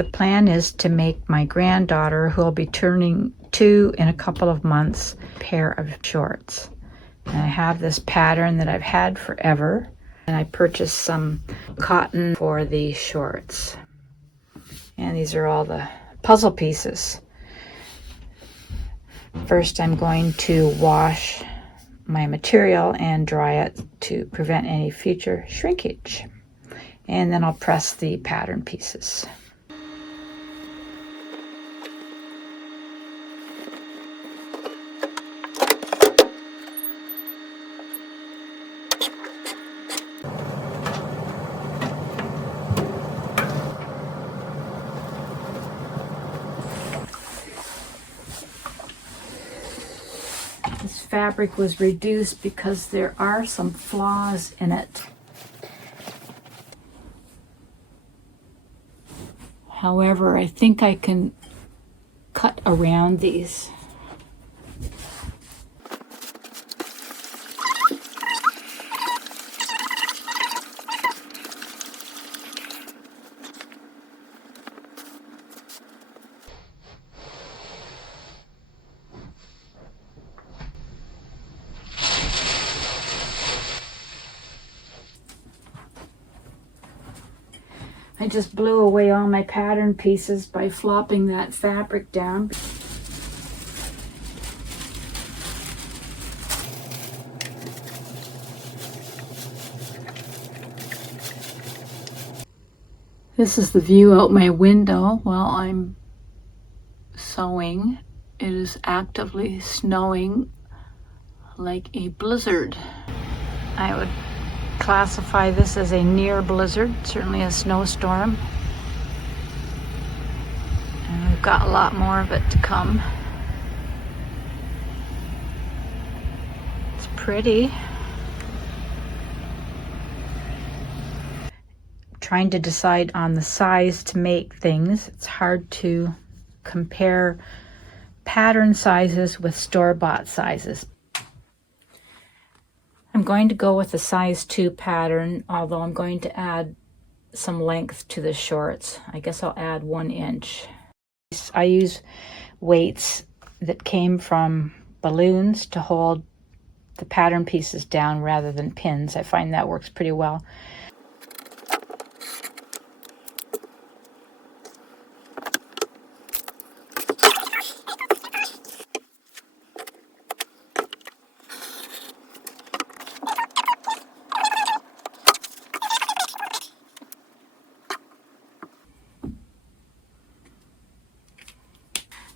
The plan is to make my granddaughter, who will be turning 2 in a couple of months, a pair of shorts. And I have this pattern that I've had forever, and I purchased some cotton for the shorts. And these are all the puzzle pieces. First, I'm going to wash my material and dry it to prevent any future shrinkage. And then I'll press the pattern pieces. This fabric was reduced because there are some flaws in it. However, I think I can cut around these. I just blew away all my pattern pieces by flopping that fabric down. This is the view out my window while I'm sewing. It is actively snowing like a blizzard. I would classify this as a near blizzard, certainly a snowstorm. And we've got a lot more of it to come. It's pretty. Trying to decide on the size to make things. It's hard to compare pattern sizes with store-bought sizes. I'm going to go with a size 2 pattern, although I'm going to add some length to the shorts. I guess I'll add 1 inch. I use weights that came from balloons to hold the pattern pieces down rather than pins. I find that works pretty well.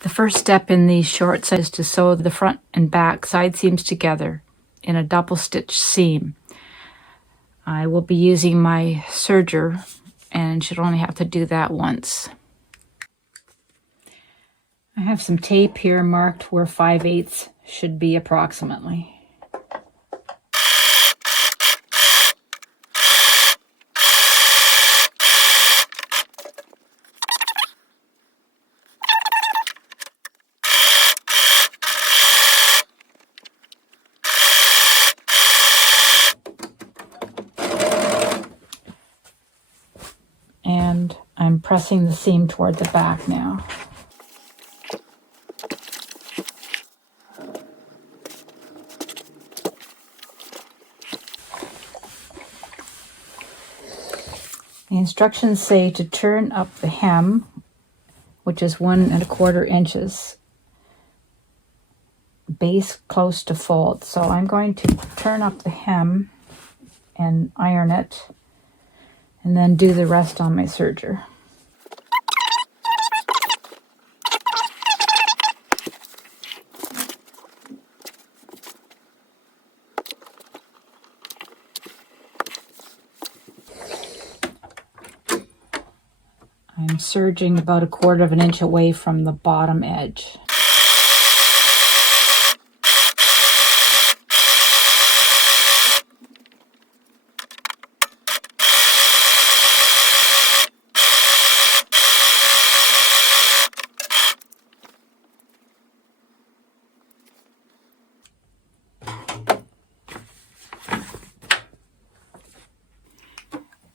The first step in these shorts is to sew the front and back side seams together in a double stitch seam. I will be using my serger and should only have to do that once. I have some tape here marked where 5/8 should be approximately. And I'm pressing the seam toward the back now. The instructions say to turn up the hem, which is 1 1/4 inches, base close to fold. So I'm going to turn up the hem and iron it, and then do the rest on my serger. I'm serging about 1/4 inch away from the bottom edge.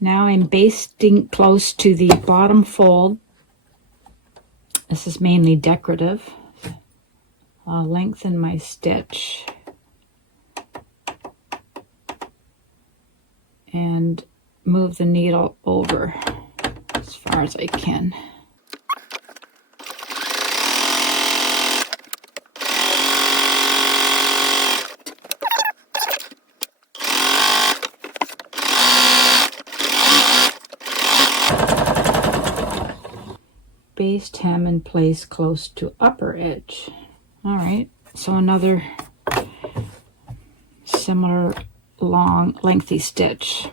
Now I'm basting close to the bottom fold This is mainly decorative. I'll lengthen my stitch and move the needle over as far as I can. Base hem in place close to upper edge. All right, so another similar long lengthy stitch.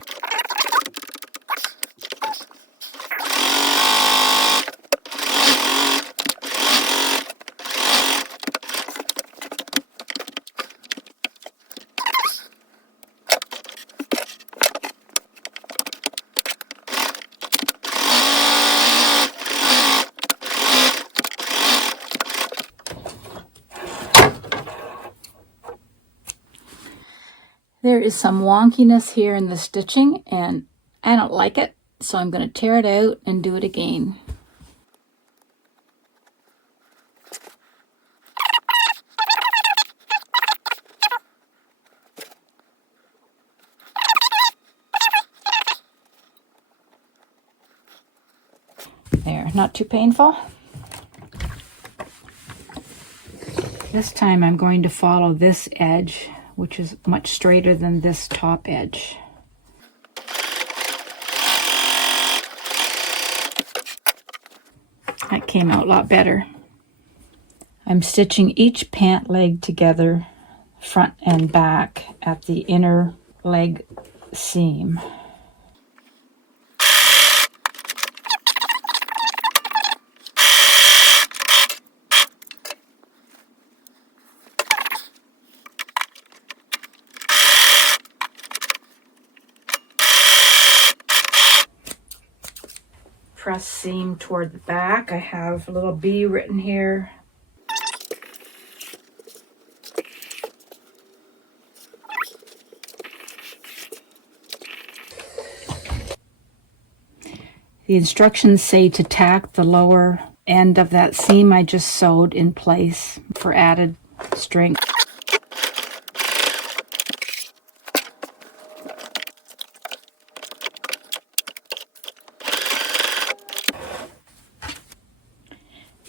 There is some wonkiness here in the stitching and I don't like it, so I'm going to tear it out and do it again. There, not too painful. This time I'm going to follow this edge, which is much straighter than this top edge. That came out a lot better. I'm stitching each pant leg together, front and back, at the inner leg seam. Press seam toward the back. I have a little B written here. The instructions say to tack the lower end of that seam I just sewed in place for added strength.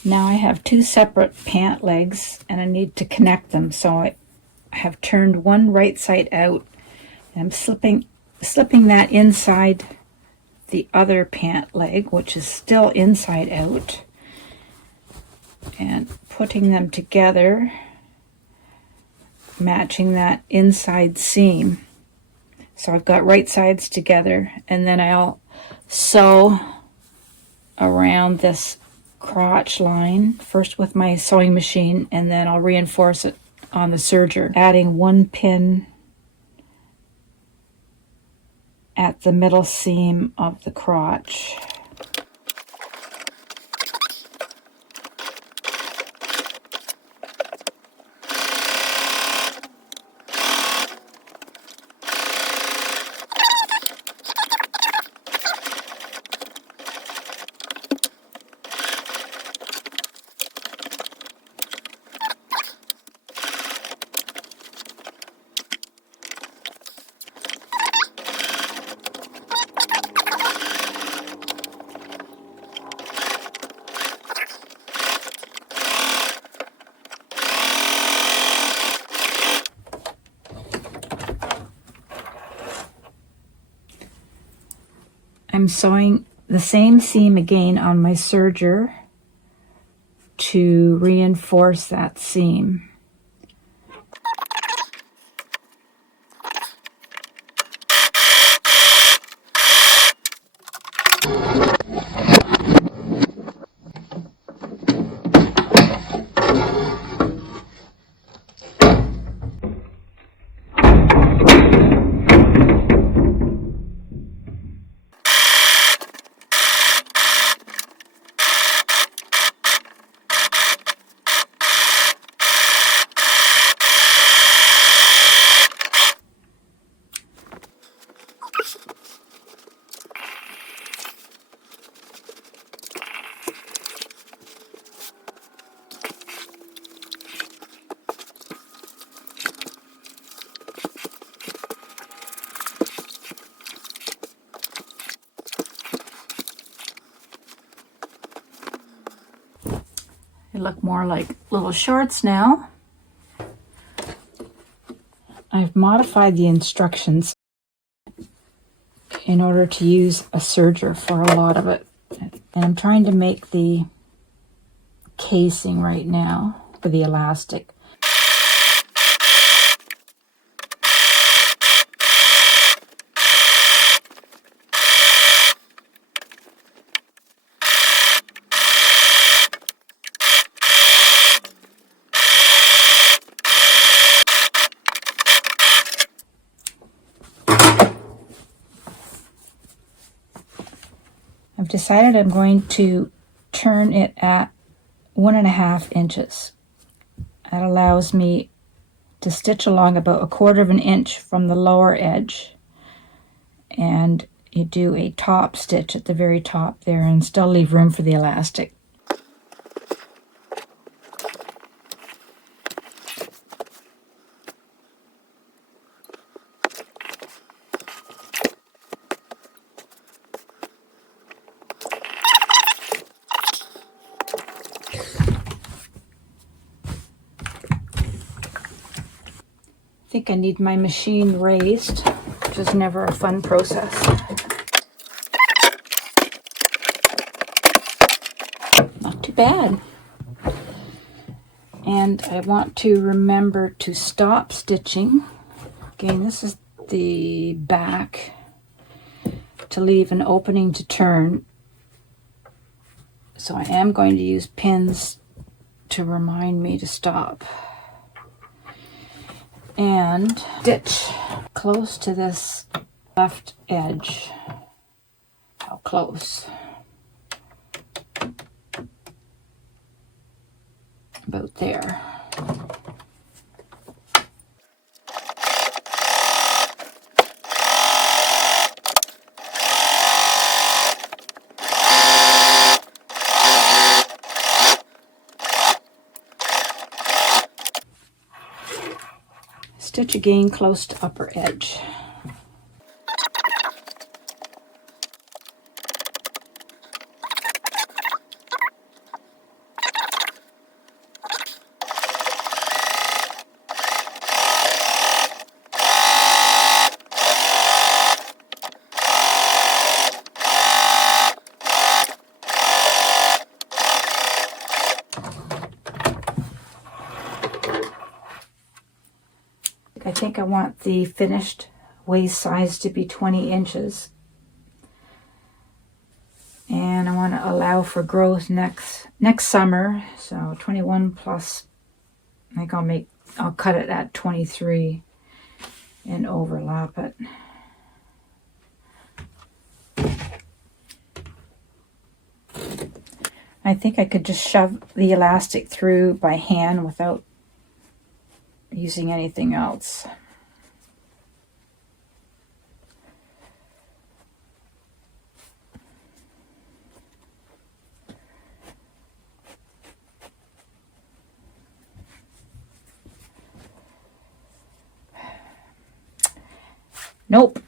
Now I have two separate pant legs and I need to connect them, so I have turned one right side out. I'm slipping that inside the other pant leg, which is still inside out, and putting them together, matching that inside seam. So I've got right sides together, and then I'll sew around this crotch line first with my sewing machine, and then I'll reinforce it on the serger, adding one pin at the middle seam of the crotch. I'm sewing the same seam again on my serger to reinforce that seam. look more like little shorts now. I've modified the instructions in order to use a serger for a lot of it. And I'm trying to make the casing right now for the elastic. I've decided I'm going to turn it at 1.5 inches. That allows me to stitch along about 1/4 inch from the lower edge, and you do a top stitch at the very top there and still leave room for the elastic. I think I need my machine raised, which is never a fun process. Not too bad. And I want to remember to stop stitching. Again, this is the back, to leave an opening to turn. So I am going to use pins to remind me to stop. And stitch close to this left edge. How close? About there. Stitch again close to upper edge. I think I want the finished waist size to be 20 inches. And I want to allow for growth next summer. So 21 plus, I think I'll cut it at 23 and overlap it. I think I could just shove the elastic through by hand without using anything else. Nope.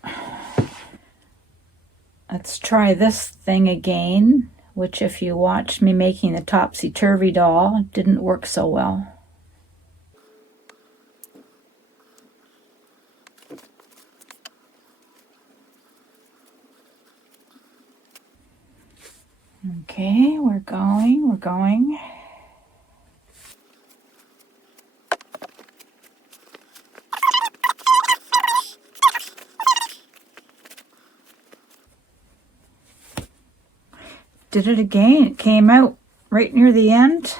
Let's try this thing again, which if you watched me making the topsy-turvy doll, didn't work so well. Okay, we're going. Did it again. It came out right near the end.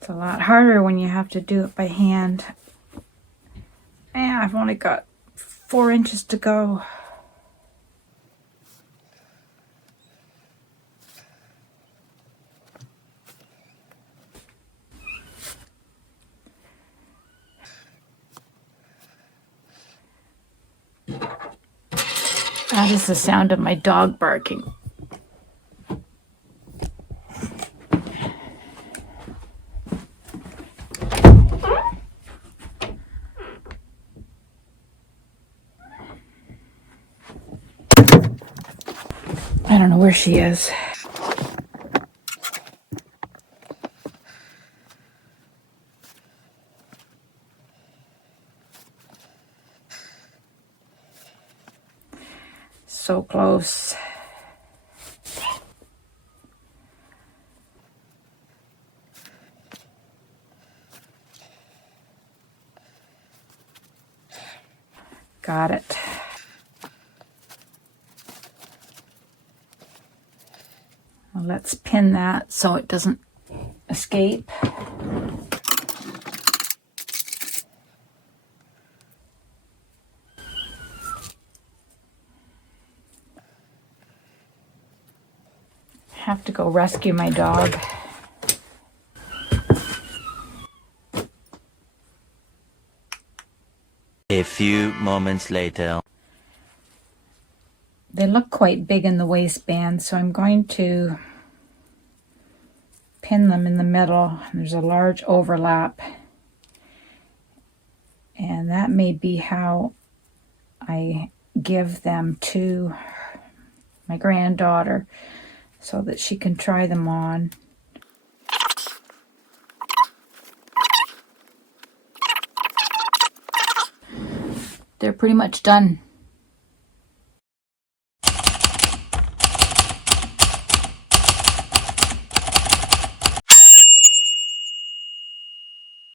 It's a lot harder when you have to do it by hand. Yeah, I've only got 4 inches to go. That is the sound of my dog barking. know where she is. So close. Got it. Well, let's pin that so it doesn't escape. Have to go rescue my dog. A few moments later. They look quite big in the waistband, so I'm going to pin them in the middle. There's a large overlap, and that may be how I give them to my granddaughter so that she can try them on. They're pretty much done.